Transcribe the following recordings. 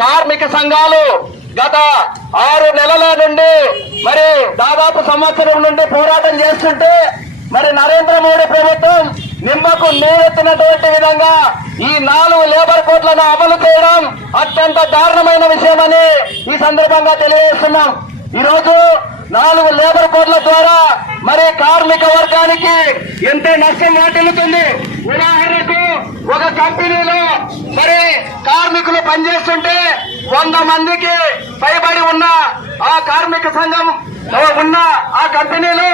కార్మిక సంఘాలు గత ఆరు నెలల నుండి మరి దాదాపు సంవత్సరం నుండి పోరాటం చేస్తుంటే మరి నరేంద్ర మోడీ ప్రభుత్వం నిమ్మకు నీరెత్తినటువంటి విధంగా ఈ నాలుగు లేబర్ కోట్లను అమలు చేయడం అత్యంత దారుణమైన విషయమని ఈ సందర్భంగా తెలియజేస్తున్నాం. ఈరోజు నాలుగు లేబర్ కోడ్ల ద్వారా మరి కార్మిక వర్గానికి ఎంత నష్టం వాటిల్లుతుంది? ఉదాహరణకు ఒక కంపెనీలో పనిచేస్తుంటే వంద మందికి పైబడి ఉన్న ఆ కార్మిక సంఘం ఉన్న ఆ కంపెనీలో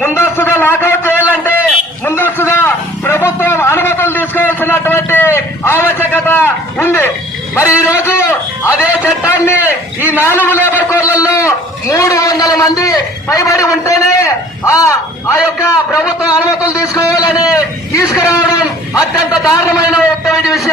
ముందస్తుగా లాకౌట్ చేయాలంటే ముందస్తుగా ప్రభుత్వం అనుమతులు తీసుకోవాల్సినటువంటి ఆవశ్యకత ఉంది. మరి ఈ రోజు అదే చట్టాన్ని ఈ నాలుగు లేబర్ కోర్లలో మూడు వందల మంది పైబడి ఉంటేనే ఆ ఆ యొక్క ప్రభుత్వం అనుమతులు తీసుకోవాలని తీసుకురావడం అత్యంత దారుణమైన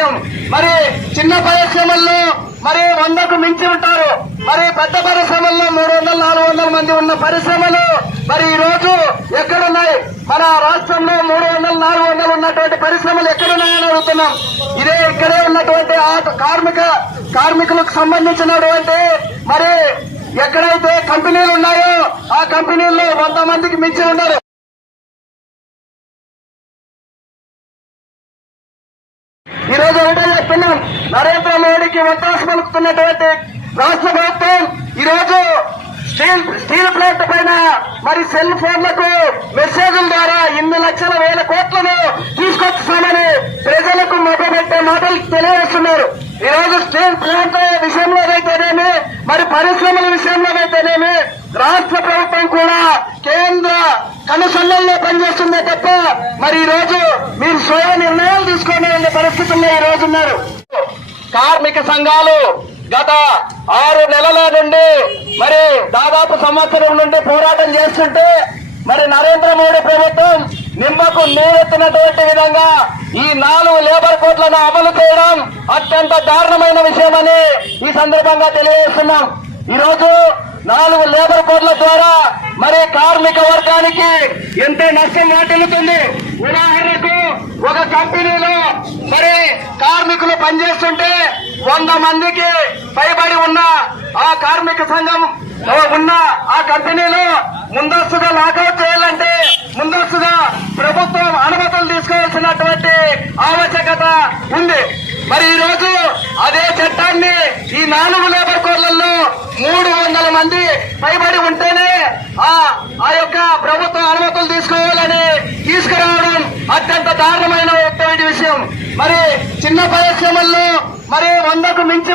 విషయం మరి చిన్న పరిశ్రమల్లో మరి వందకు మించి ఉంటారు. మరి పెద్ద పరిశ్రమల్లో మూడు వందల నాలుగు వందల మంది ఉన్న పరిశ్రమలు మరి ఈ రోజు ఎక్కడున్నాయి? మన రాష్ట్రంలో మూడు వందల నాలుగు వందలు ఉన్నటువంటి పరిశ్రమలు ఎక్కడున్నాయని అడుగుతున్నాం. ఇదే ఇక్కడే ఉన్నటువంటి ఆ కార్మిక కార్మికులకు సంబంధించినటువంటి మరి ఎక్కడైతే కంపెనీలు ఉన్నాయో ఆ కంపెనీల్లో వంద మందికి మించి ఉన్నారు. ఈ రోజు ఒకటే చెప్తున్నాం నరేంద్ర మోడీకి ఒత్తాసు పలుకుతున్నటువంటి రాష్ట్ర ప్రభుత్వం ఈ రోజు స్టీల్ స్టీల్ ప్లాంట్ పైన మరి సెల్ ఫోన్లకు మెసేజ్ల ద్వారా ఇన్ని లక్షల వేల కోట్లను తీసుకొచ్చామని ప్రజలకు మొదలుపెట్టే మాటలు తెలియజేస్తున్నారు. ఈ రోజు స్టీల్ ప్లాంట్ విషయంలో అయితేనేమి మరి పరిశ్రమల విషయంలో అయితేనేమి రాష్ట్ర ప్రభుత్వం కూడా కేంద్ర కమిషన్లలో పనిచేస్తుందే తప్ప మరి ఈ రోజు మీరు స్వయ నిర్ణయాలు తీసుకునే పరిస్థితుల్లో ఈ రోజు ఉన్నారు. కార్మిక సంఘాలు గత ఆరు నెలల నుండి మరి దాదాపు సంవత్సరం నుండి పోరాటం చేస్తుంటే మరి నరేంద్ర మోడీ ప్రభుత్వం నిమ్మకు నీరెత్తినటువంటి విధంగా ఈ నాలుగు లేబర్ కోట్లను అమలు చేయడం అత్యంత దారుణమైన విషయమని ఈ సందర్భంగా తెలియజేస్తున్నాం. ఈ రోజు నాలుగు లేబర్ కోడ్ల ద్వారా మరి కార్మిక వర్గానికి ఎంత నష్టం వాటిల్లుతుంది. ఉదాహరణకు ఒక కంపెనీలో మరి కార్మికులు పనిచేస్తుంటే వంద మందికి పైబడి ఉన్న ఆ కార్మిక సంఘం ఉన్న ఆ కంపెనీలో ముందస్తుగా లాకౌట్ చేయాలంటే ముందస్తుగా ప్రభుత్వం అనుమతులు తీసుకోవాల్సినటువంటి ఆవశ్యకత ఉంది. మరి ఈ రోజు అదే చట్టాన్ని ఈ నాలుగు లేబర్ కోర్లలో మూడు వందల మంది పైబడి ఉంటేనే ఆ ఆ యొక్క ప్రభుత్వ అనుమతులు తీసుకోవాలని తీసుకురావడం అత్యంత దారుణమైన విషయం. మరి చిన్న పరిశ్రమల్లో మరి వందకు మించి